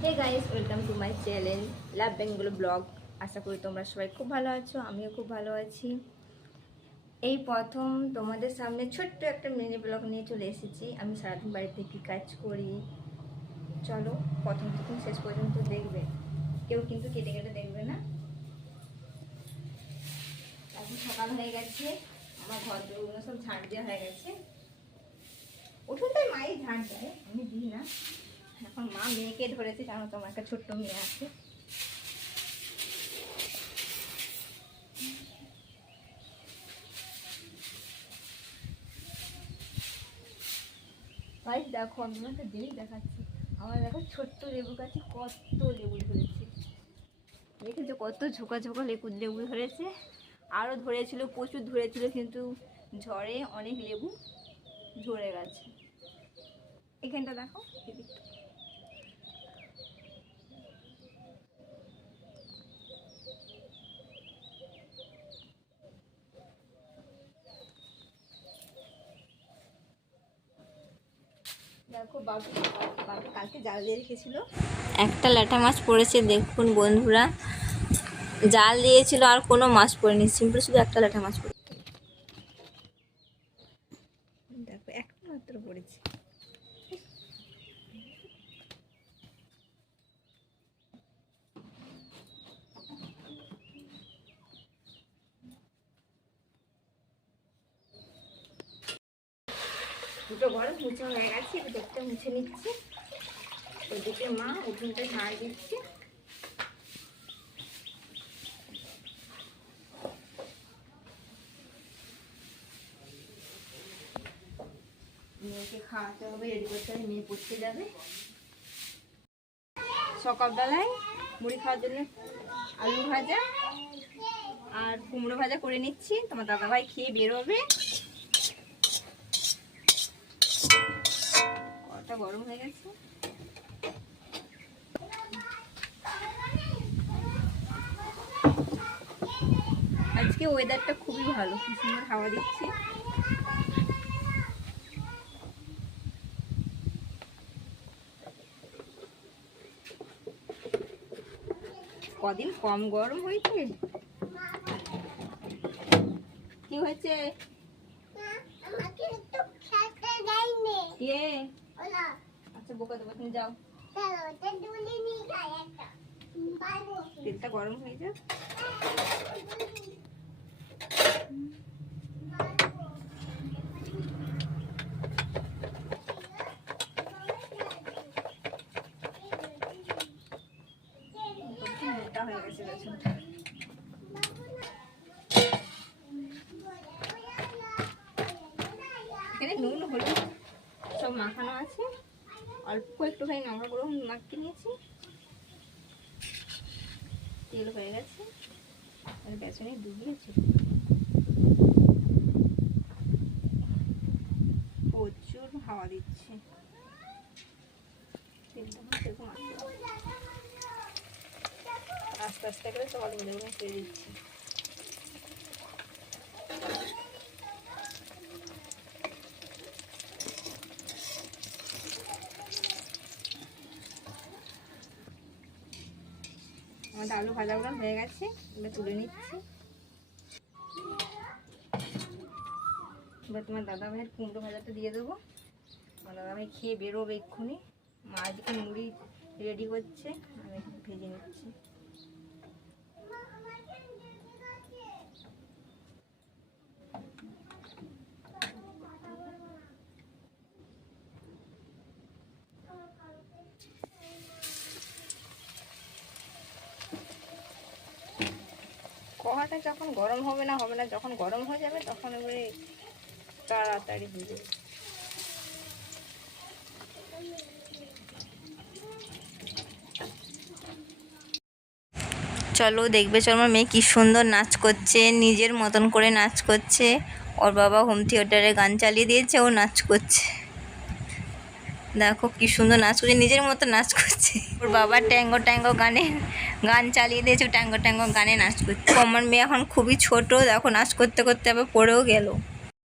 Hey guys, welcome to my channel love Bengal blog. আশা করি তোমরা সবাই খুব ভালো আছো, আমিও খুব ভালো আছি। এই প্রথম তোমাদের সামনে ছোট্ট একটা মিনি ব্লগ নিয়ে চলে এসেছি। আমি সারাদিন বাড়িতে কী কাজ করি, চলো প্রথম থেকে শেষ পর্যন্ত দেখবে। কেউ কিন্তু কেটে কেটে দেখবে না। এখন সকাল হয়ে গেছে, আমার ঘর দৌড়গুলো সব ঝাড় দেওয়া হয়ে গেছে। উঠোনটাই মাই ঝাড় দেয়, আমি দিই না। এখন মা মেয়েকে ধরেছে, কারণ তোমার একটা ছোট্ট মেয়ে আছে। ভাই দেখো, আমি একটা জিনিস দেখাচ্ছি। আমার দেখো ছোট্ট লেবু গাছে কত লেবু ধরেছে, দেখেছো কত ঝোঁকা ঝোঁকা লেবু ধরেছে। আরও ধরেছিল, প্রচুর ধরেছিল, কিন্তু ঝড়ে অনেক লেবু ঝরে গেছে। এখানটা দেখো, এদিকটা দেখো। বাবু বাবু কালকে জাল দিয়ে রেখেছিল, একটা ল্যাটা মাছ পড়েছে। দেখুন বন্ধুরা, জাল দিয়েছিল আর কোনো মাছ পড়েনি, সিম্পল শুধু একটা ল্যাটা মাছ পড়েছে। দেখো একটা মাত্র পড়েছে। দুটো ঘর মুছে হয়ে গেছে, দেখতে মুছে নিচ্ছি। ওইদিকে মা উঠোনটা ঝাড় দিচ্ছে। মেয়েকে খাওয়াতে হবে, রেডি করতে হবে, মেয়ে পড়তে যাবে। সকালবেলায় মুড়ি খাওয়ার জন্য আলু ভাজা আর কুমড়ো ভাজা করে নিচ্ছি। তোমার দাদাভাই খেয়ে বেরোবে। কড়াটা গরম হয়ে গেছে। আজকে ওয়েদারটা খুবই ভালো, কি সুন্দর হাওয়া দিচ্ছে। কদিন কম গরম হয়েছে। কি হয়েছে? আচ্ছা বোকা দেবো, তুমি যাও। তেলটা গরম হয়ে যাক। মোটা হয়ে গেছে বেসনটা। এখানে নুন হলুদ সব মাখানো আছে, অল্প একটুখানি লঙ্কা গুঁড়ো মাখিয়ে নিয়েছি। তেল হয়ে গেছে, বেসনে ডুবিয়েছি। প্রচুর হাওয়া দিচ্ছে, আস্তে আস্তে করে সব আলু গুলো ছেড়ে দিচ্ছি। আমাদের আলু ভাজাগুলো হয়ে গেছে, এবার তুলে নিচ্ছি। এবার তোমার দাদা ভাইয়ের কুমড়ো ভাজাটা দিয়ে দেবো। আমার দাদা ভাই খেয়ে বেরোবে এক্ষুনি। মা এদিকে মুড়ি রেডি করছে, আমি ভেজে নিচ্ছি। কড়াটা যখন গরম হবে না, যখন গরম হয়ে যাবে তখন এবারে তাড়াতাড়ি হয়ে যাবে। চলো দেখবে, চলো আমার মেয়ে কি সুন্দর নাচ করছে, নিজের মতন করে নাচ করছে। ওর বাবা হোম থিয়েটারে গান চালিয়ে দিয়েছে, ও নাচ করছে। দেখো কি সুন্দর নাচ করছে, নিজের মতো নাচ করছে। ওর বাবা ট্যাঙ্গো ট্যাঙ্গো গান চালিয়ে দিয়েছে, ট্যাঙ্গো ট্যাঙ্গো গানে নাচ করছে। আমার মেয়ে এখন খুবই ছোট, দেখো নাচ করতে করতে আবার পড়েও গেল।